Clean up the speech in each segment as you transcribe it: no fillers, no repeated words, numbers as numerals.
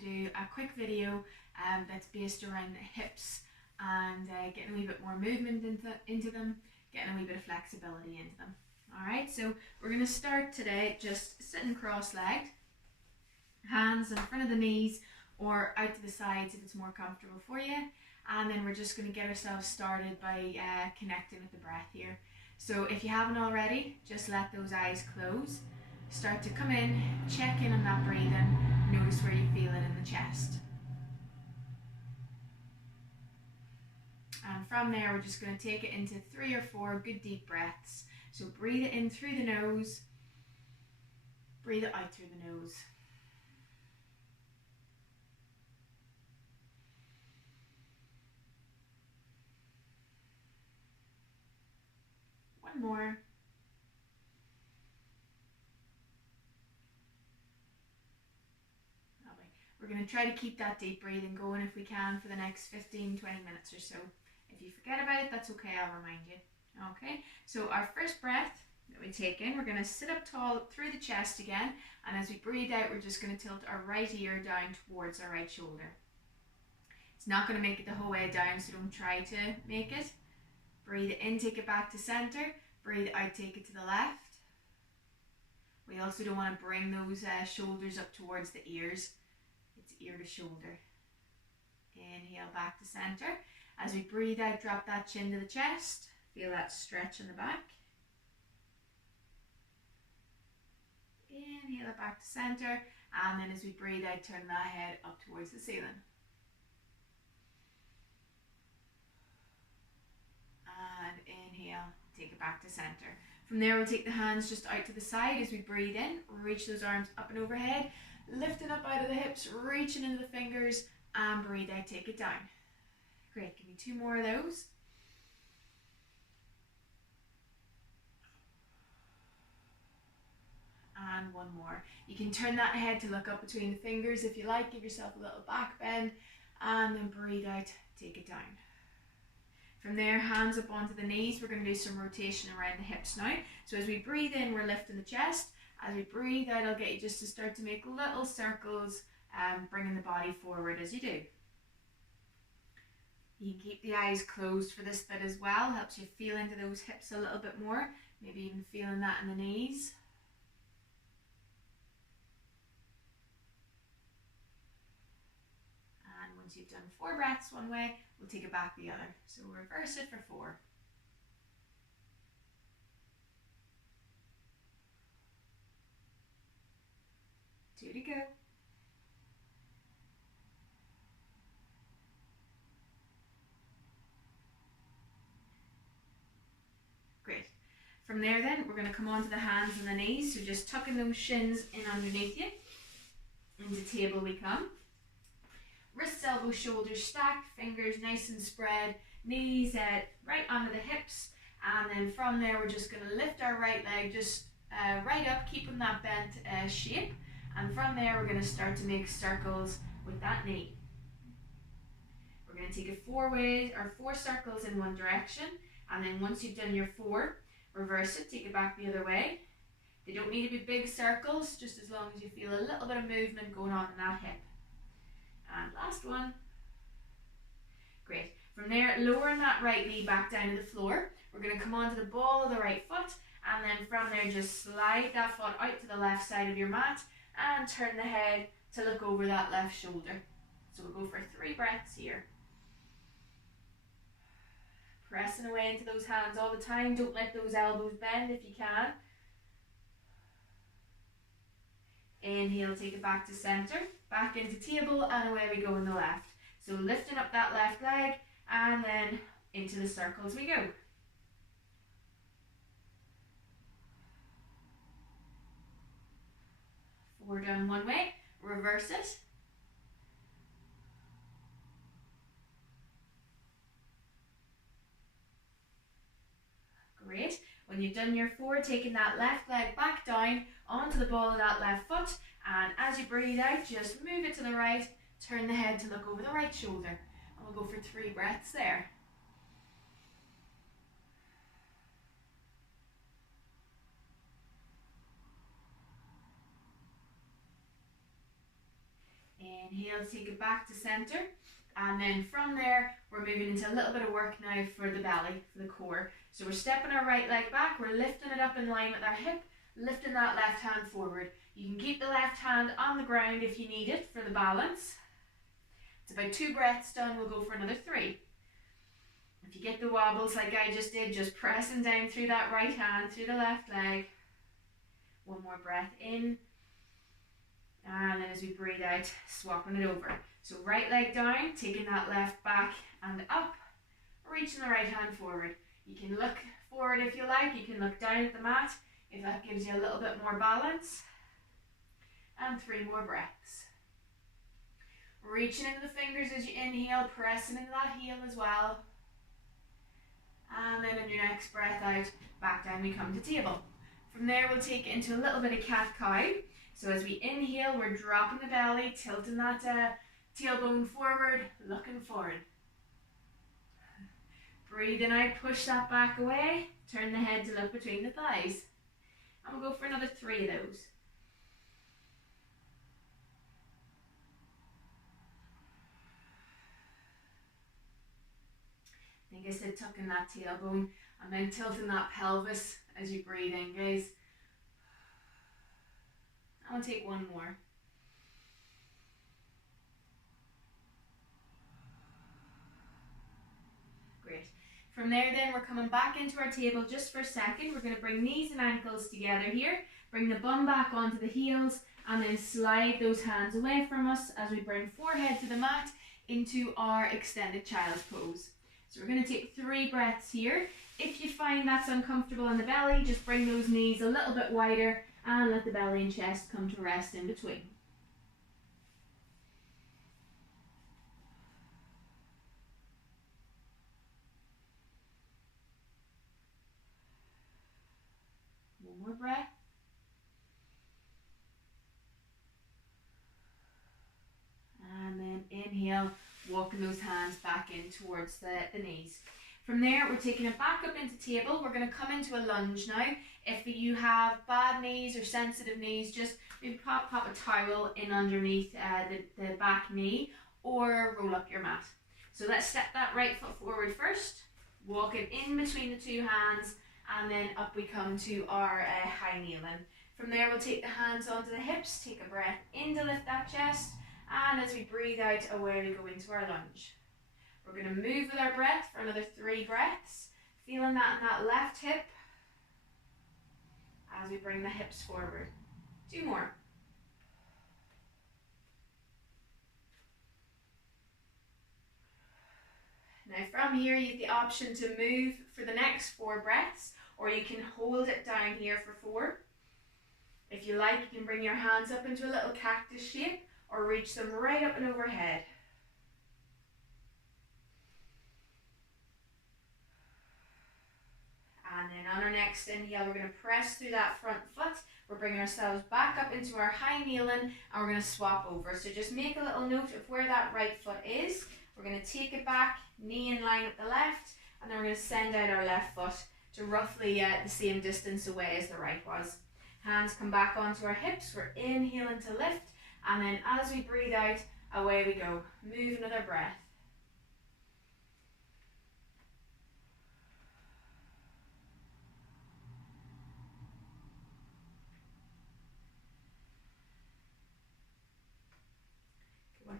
to do a quick video that's based around the hips and getting a wee bit more movement into them, getting a wee bit of flexibility into them. Alright, so we're going to start today just sitting cross-legged, hands in front of the knees or out to the sides if it's more comfortable for you. And then we're just going to get ourselves started by connecting with the breath here. So if you haven't already, just let those eyes close. Start to come in, check in on that breathing, notice where you feel it in the chest. And from there, we're just going to take it into 3 or 4 good deep breaths. So breathe it in through the nose, breathe it out through the nose. One more. Lovely. We're going to try to keep that deep breathing going if we can for the next 15-20 minutes or so. If you forget about it, that's okay, I'll remind you. Okay, so our first breath that we take in, we're going to sit up tall through the chest again, and as we breathe out, we're just going to tilt our right ear down towards our right shoulder. It's not going to make it the whole way down, so don't try to make it. Breathe in, take it back to center. Breathe out, take it to the left. We also don't want to bring those shoulders up towards the ears. It's ear to shoulder. Inhale back to center. As we breathe out, drop that chin to the chest. Feel that stretch in the back. Inhale it back to center. And then as we breathe out, turn that head up towards the ceiling. And inhale, take it back to center. From there, we'll take the hands just out to the side as we breathe in. Reach those arms up and overhead. Lift it up out of the hips, reaching into the fingers, and breathe out, take it down. Great, give me 2 more of those. And 1 more. You can turn that head to look up between the fingers if you like. Give yourself a little back bend, and then breathe out, take it down. From there, hands up onto the knees. We're going to do some rotation around the hips now. So as we breathe in, we're lifting the chest. As we breathe out, I'll get you just to start to make little circles, bringing the body forward as you do. You can keep the eyes closed for this bit as well. Helps you feel into those hips a little bit more. Maybe even feeling that in the knees. And once you've done 4 breaths one way, we'll take it back the other. So reverse it for 4. 2 to go. Great. From there then, we're going to come onto the hands and the knees. So just tucking those shins in underneath you. Into table we come. Wrists, elbows, shoulders stacked, fingers nice and spread, knees right under the hips, and then from there we're just going to lift our right leg just right up, keeping that bent shape, and from there we're going to start to make circles with that knee. We're going to take it 4 circles in one direction, and then once you've done your 4, reverse it, take it back the other way. They don't need to be big circles, just as long as you feel a little bit of movement going on in that hip. And last one. Great. From there, lowering that right knee back down to the floor. We're going to come onto the ball of the right foot, and then from there just slide that foot out to the left side of your mat and turn the head to look over that left shoulder. So we'll go for 3 breaths here. Pressing away into those hands all the time. Don't let those elbows bend if you can. Inhale, take it back to center, back into table, and away we go on the left. So lifting up that left leg, and then into the circles we go. 4 down one way, reverse it. Great. When you've done your 4, taking that left leg back down onto the ball of that left foot, and as you breathe out, just move it to the right, turn the head to look over the right shoulder, and we'll go for 3 breaths there. Inhale, take it back to center. And then from there, we're moving into a little bit of work now for the belly, for the core. So we're stepping our right leg back, we're lifting it up in line with our hip, lifting that left hand forward. You can keep the left hand on the ground if you need it for the balance. It's about 2 breaths done, we'll go for another 3. If you get the wobbles like I just did, just pressing down through that right hand, through the left leg. One more breath in. And then as we breathe out, swapping it over. So right leg down, taking that left back and up, reaching the right hand forward. You can look forward if you like, you can look down at the mat if that gives you a little bit more balance. And 3 more breaths. Reaching into the fingers as you inhale, pressing into that heel as well. And then on your next breath out, back down we come to table. From there we'll take it into a little bit of cat-cow. So as we inhale, we're dropping the belly, tilting that tailbone forward, looking forward. Breathing out, push that back away, turn the head to look between the thighs. And we'll go for another 3 of those. I think I said tucking that tailbone and then tilting that pelvis as you breathe in, guys. I'll take 1 more. Great. From there then, we're coming back into our table just for a second. We're going to bring knees and ankles together here. Bring the bum back onto the heels and then slide those hands away from us as we bring forehead to the mat into our extended child's pose. So we're going to take 3 breaths here. If you find that's uncomfortable in the belly, just bring those knees a little bit wider and let the belly and chest come to rest in between. One more breath. And then inhale, walking those hands back in towards the knees. From there, we're taking it back up into table. We're going to come into a lunge now. If you have bad knees or sensitive knees, just maybe pop a towel in underneath the back knee or roll up your mat. So let's step that right foot forward first. Walk it in between the 2 hands and then up we come to our high kneeling. From there, we'll take the hands onto the hips, take a breath in to lift that chest, and as we breathe out, away we go into our lunge. We're going to move with our breath for another 3 breaths, feeling that in that left hip as we bring the hips forward. 2 more. Now from here, you have the option to move for the next 4 breaths, or you can hold it down here for 4. If you like, you can bring your hands up into a little cactus shape or reach them right up and overhead. And then on our next inhale, we're going to press through that front foot. We're bringing ourselves back up into our high kneeling and we're going to swap over. So just make a little note of where that right foot is. We're going to take it back, knee in line with the left, and then we're going to send out our left foot to roughly the same distance away as the right was. Hands come back onto our hips. We're inhaling to lift, and then as we breathe out, away we go. Move another breath.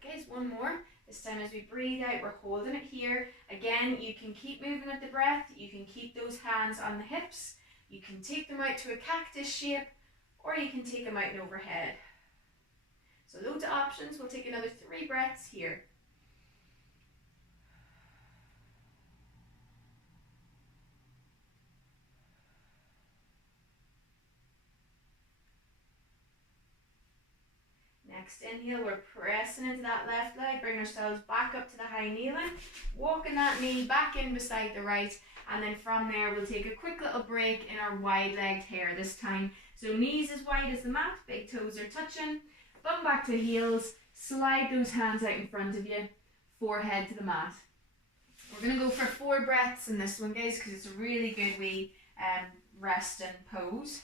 Guys, 1 more. This time as we breathe out, we're holding it here. Again, you can keep moving with the breath. You can keep those hands on the hips. You can take them out to a cactus shape, or you can take them out and overhead. So loads of options. We'll take another 3 breaths here. Next inhale, we're pressing into that left leg, bring ourselves back up to the high kneeling, walking that knee back in beside the right, and then from there we'll take a quick little break in our wide-legged hare this time. So knees as wide as the mat, big toes are touching, bum back to heels, slide those hands out in front of you, forehead to the mat. We're going to go for 4 breaths in this one, guys, because it's a really good wee rest and pose.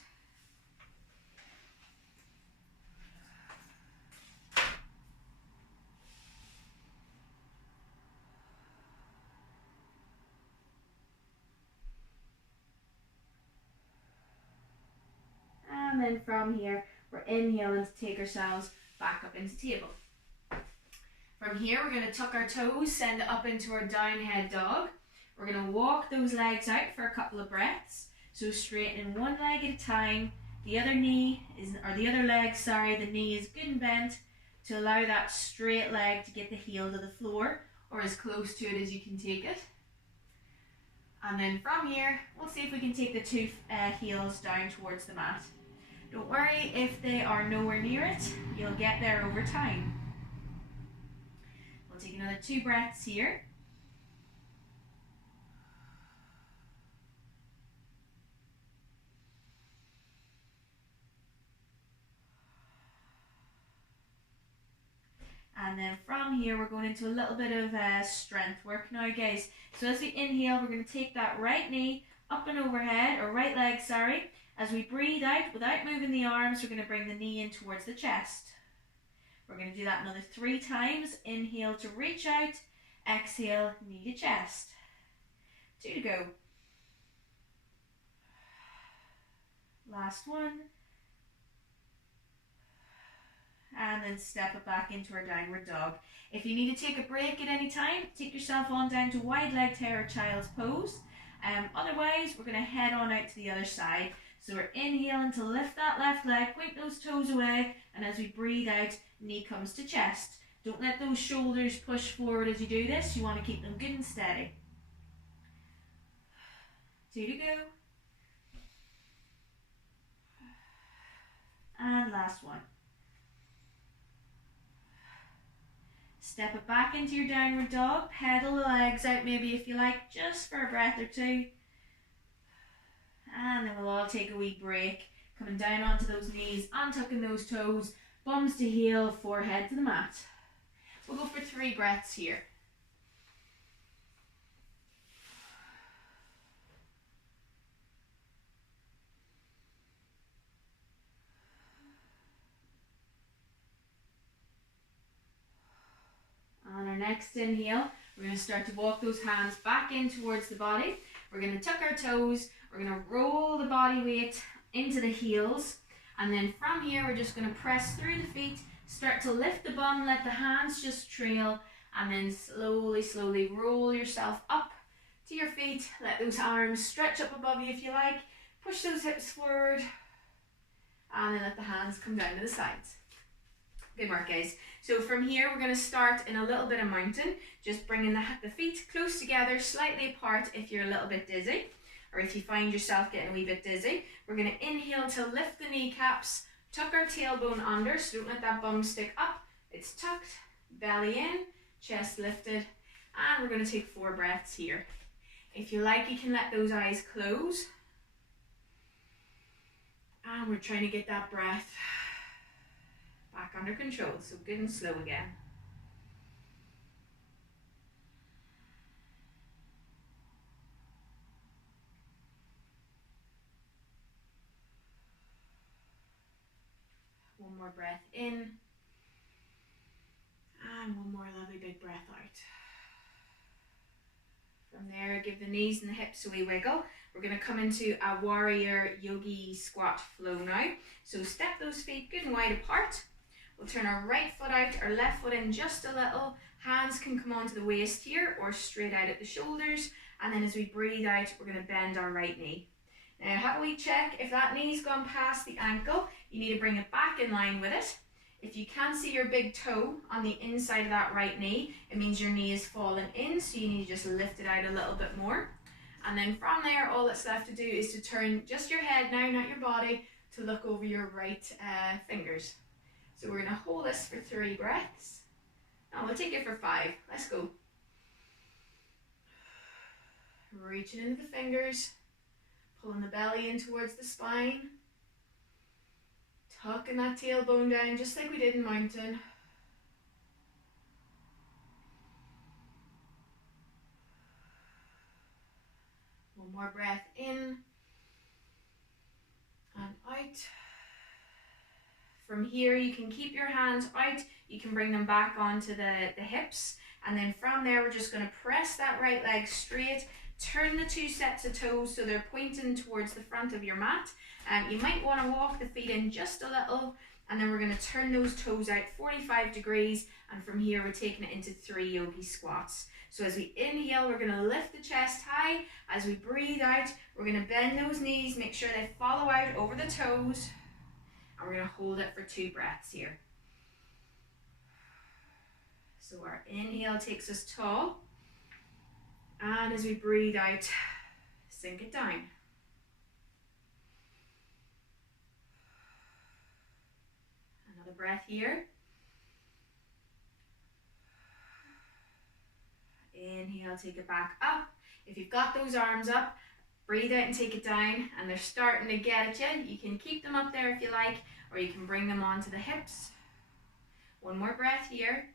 And then from here, we're inhaling to take ourselves back up into table. From here, we're going to tuck our toes, send it up into our down head dog. We're going to walk those legs out for a couple of breaths. So straightening one leg at a time. The other leg, the knee is good and bent to allow that straight leg to get the heel to the floor or as close to it as you can take it. And then from here, we'll see if we can take the two heels down towards the mat. Don't worry if they are nowhere near it, you'll get there over time. We'll take another 2 breaths here. And then from here, we're going into a little bit of strength work now, guys. So as we inhale, we're going to take that right knee up and overhead, or right leg, sorry. As we breathe out, without moving the arms, we're going to bring the knee in towards the chest. We're going to do that another 3 times. Inhale to reach out, exhale, knee to chest. 2 to go. Last one. And then step it back into our downward dog. If you need to take a break at any time, take yourself on down to wide legged hare or child's pose. Otherwise, we're going to head on out to the other side. So we're inhaling to lift that left leg, point those toes away, and as we breathe out, knee comes to chest. Don't let those shoulders push forward as you do this. You want to keep them good and steady. 2 to go. And last one. Step it back into your downward dog. Pedal the legs out maybe if you like, just for a breath or 2. And then we'll all take a wee break. Coming down onto those knees, untucking those toes, bums to heel, forehead to the mat. We'll go for 3 breaths here. On our next inhale, we're going to start to walk those hands back in towards the body. We're going to tuck our toes. We're going to roll the body weight into the heels. And then from here, we're just going to press through the feet. Start to lift the bum, let the hands just trail. And then slowly, slowly roll yourself up to your feet. Let those arms stretch up above you if you like. Push those hips forward. And then let the hands come down to the sides. Good work, guys. So from here, we're going to start in a little bit of mountain, just bringing the feet close together, slightly apart if you're a little bit dizzy, or if you find yourself getting a wee bit dizzy. We're going to inhale to lift the kneecaps, tuck our tailbone under, so don't let that bum stick up. It's tucked, belly in, chest lifted, and we're going to take 4 breaths here. If you like, you can let those eyes close. And we're trying to get that breath back under control, so good and slow again. One more breath in, and one more lovely big breath out. From there, give the knees and the hips a wee wiggle. We're going to come into a warrior yogi squat flow now. So step those feet good and wide apart. We'll turn our right foot out, our left foot in just a little. Hands can come onto the waist here or straight out at the shoulders. And then as we breathe out, we're going to bend our right knee. Now, how do we check if that knee's gone past the ankle? You need to bring it back in line with it. If you can't see your big toe on the inside of that right knee, it means your knee is fallen in, so you need to just lift it out a little bit more. And then from there, all that's left to do is to turn just your head now, not your body, to look over your right fingers. So we're going to hold this for 3 breaths. Now we'll take it for 5. Let's go. Reaching into the fingers, pulling the belly in towards the spine, tucking that tailbone down just like we did in mountain. One more breath in and out. From here, you can keep your hands out, you can bring them back onto the hips, and then from there, we're just going to press that right leg straight, Turn the 2 sets of toes so they're pointing towards the front of your mat. You might want to walk the feet in just a little, and then we're going to turn those toes out 45 degrees, and from here we're taking it into 3 yogi squats. So as we inhale, we're going to lift the chest high. As we breathe out, we're going to bend those knees, make sure they follow out over the toes, and we're going to hold it for 2 breaths here. So our inhale takes us tall, and as we breathe out, sink it down. Another breath here. Inhale, take it back up. If you've got those arms up, breathe out and take it down, and they're starting to get at you. You can keep them up there if you like, or you can bring them onto the hips. One more breath here.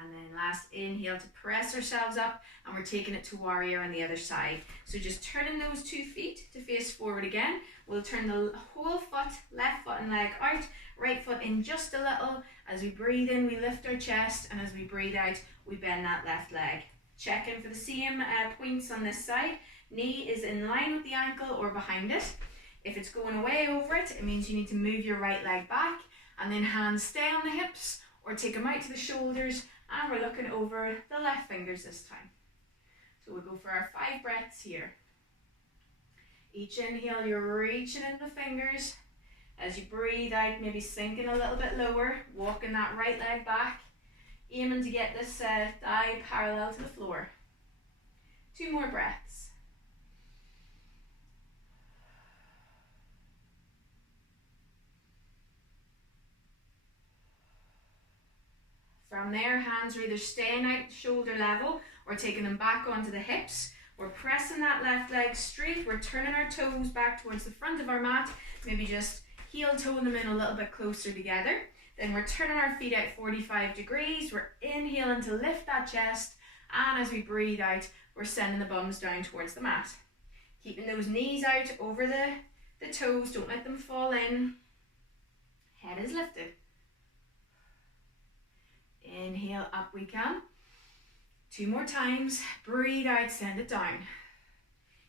And then last inhale to press ourselves up, and we're taking it to warrior on the other side. So just turning those 2 feet to face forward again. We'll turn the whole foot, left foot and leg out, right foot in just a little. As we breathe in, we lift our chest, and as we breathe out, we bend that left leg. Check in for the same points on this side. Knee is in line with the ankle or behind it. If it's going away over it, it means you need to move your right leg back, and then hands stay on the hips or take them out to the shoulders, and we're looking over the left fingers this time. So we'll go for our 5 breaths here. Each inhale, you're reaching in the fingers. As you breathe out, maybe sinking a little bit lower, walking that right leg back, aiming to get this thigh parallel to the floor. 2 more breaths. From there, hands are either staying out shoulder level or taking them back onto the hips. We're pressing that left leg straight. We're turning our toes back towards the front of our mat. Maybe just heel toeing them in a little bit closer together. Then we're turning our feet out 45 degrees. We're inhaling to lift that chest. And as we breathe out, we're sending the bums down towards the mat. Keeping those knees out over the toes. Don't let them fall in. Head is lifted. Inhale, up we come. 2 more times. Breathe out, send it down.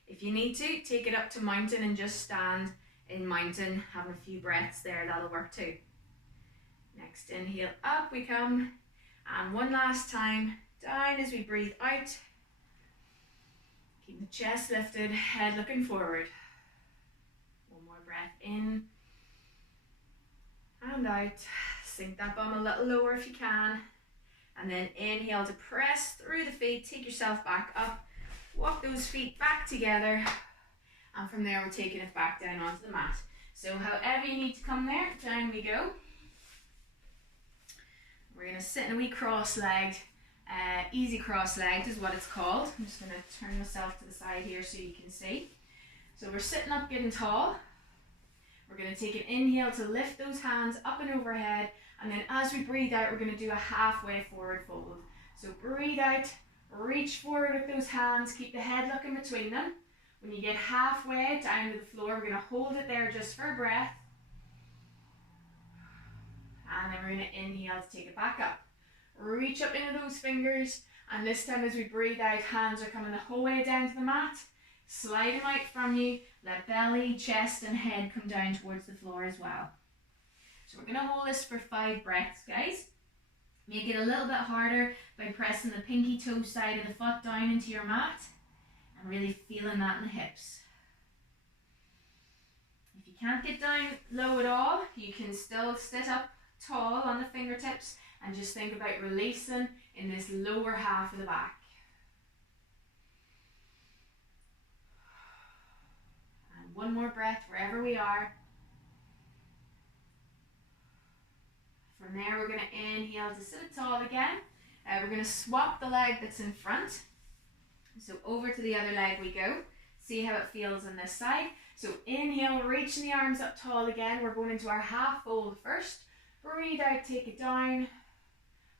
If you need to, take it up to mountain and just stand in mountain. Have a few breaths there, that'll work too. Next inhale, up we come. And one last time, down as we breathe out. Keep the chest lifted, head looking forward. One more breath in and out. Sink that bum a little lower if you can. And then inhale to press through the feet, take yourself back up, walk those feet back together, and from there we're taking it back down onto the mat. So however you need to come there, down we go. We're going to sit in a wee cross-legged, easy cross-legged is what it's called. I'm just going to turn myself to the side here so you can see. So we're sitting up getting tall. We're going to take an inhale to lift those hands up and overhead, and then as we breathe out, we're going to do a halfway forward fold. So breathe out, reach forward with those hands, keep the head looking between them. When you get halfway down to the floor, we're going to hold it there just for a breath. And then we're going to inhale to take it back up. Reach up into those fingers, and this time as we breathe out, hands are coming the whole way down to the mat. Slide them out from you. Let belly, chest and head come down towards the floor as well. So we're going to hold this for 5 breaths, guys. Make it a little bit harder by pressing the pinky toe side of the foot down into your mat and really feeling that in the hips. If you can't get down low at all, you can still sit up tall on the fingertips and just think about releasing in this lower half of the back. And one more breath wherever we are. From there, we're going to inhale to sit tall again. We're going to swap the leg that's in front. So over to the other leg we go. See how it feels on this side. So inhale, reaching the arms up tall again. We're going into our half fold first. Breathe out, take it down.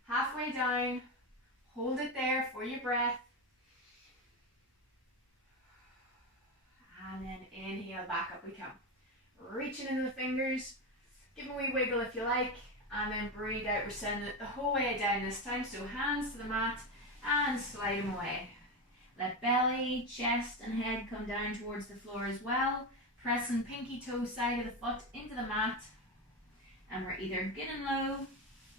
Halfway down. Hold it there for your breath. And then inhale, back up we come. Reaching into the fingers. Give them a wee wiggle if you like. And then breathe out, we're sending it the whole way down this time. So hands to the mat, and slide them away. Let belly, chest and head come down towards the floor as well. Pressing pinky toe side of the foot into the mat. And we're either good and low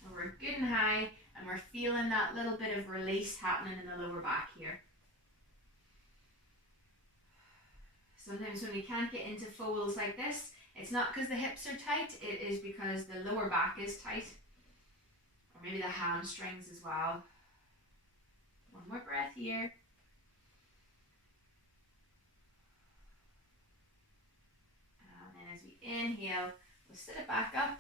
or we're good and high, and we're feeling that little bit of release happening in the lower back here. Sometimes when we can't get into folds like this, it's not because the hips are tight, it is because the lower back is tight. Or maybe the hamstrings as well. One more breath here. And then as we inhale, we'll sit it back up.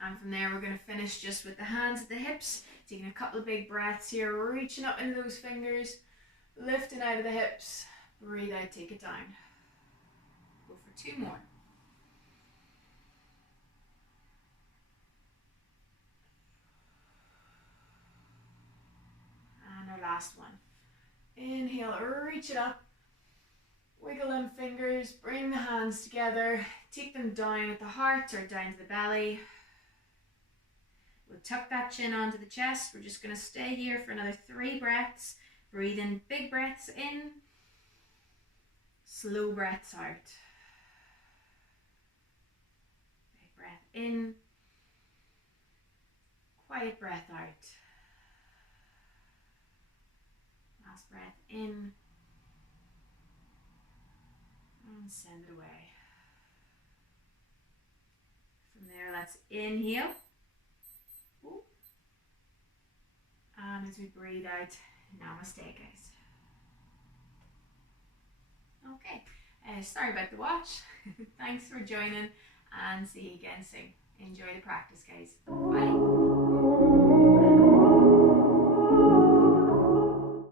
And from there, we're going to finish just with the hands at the hips, taking a couple of big breaths here, reaching up into those fingers, lifting out of the hips, breathe out, take it down. Go for 2 more. And our last one. Inhale, reach it up, wiggle them fingers, bring the hands together, take them down at the heart or down to the belly. We'll tuck that chin onto the chest. We're just going to stay here for another 3 breaths. Breathe in, big breaths in, slow breaths out. Big breath in, quiet breath out. Last breath in, and send it away. From there, let's inhale. And as we breathe out, namaste, guys. Okay, sorry about the watch. Thanks for joining, and see you again soon. Enjoy the practice, guys. Bye.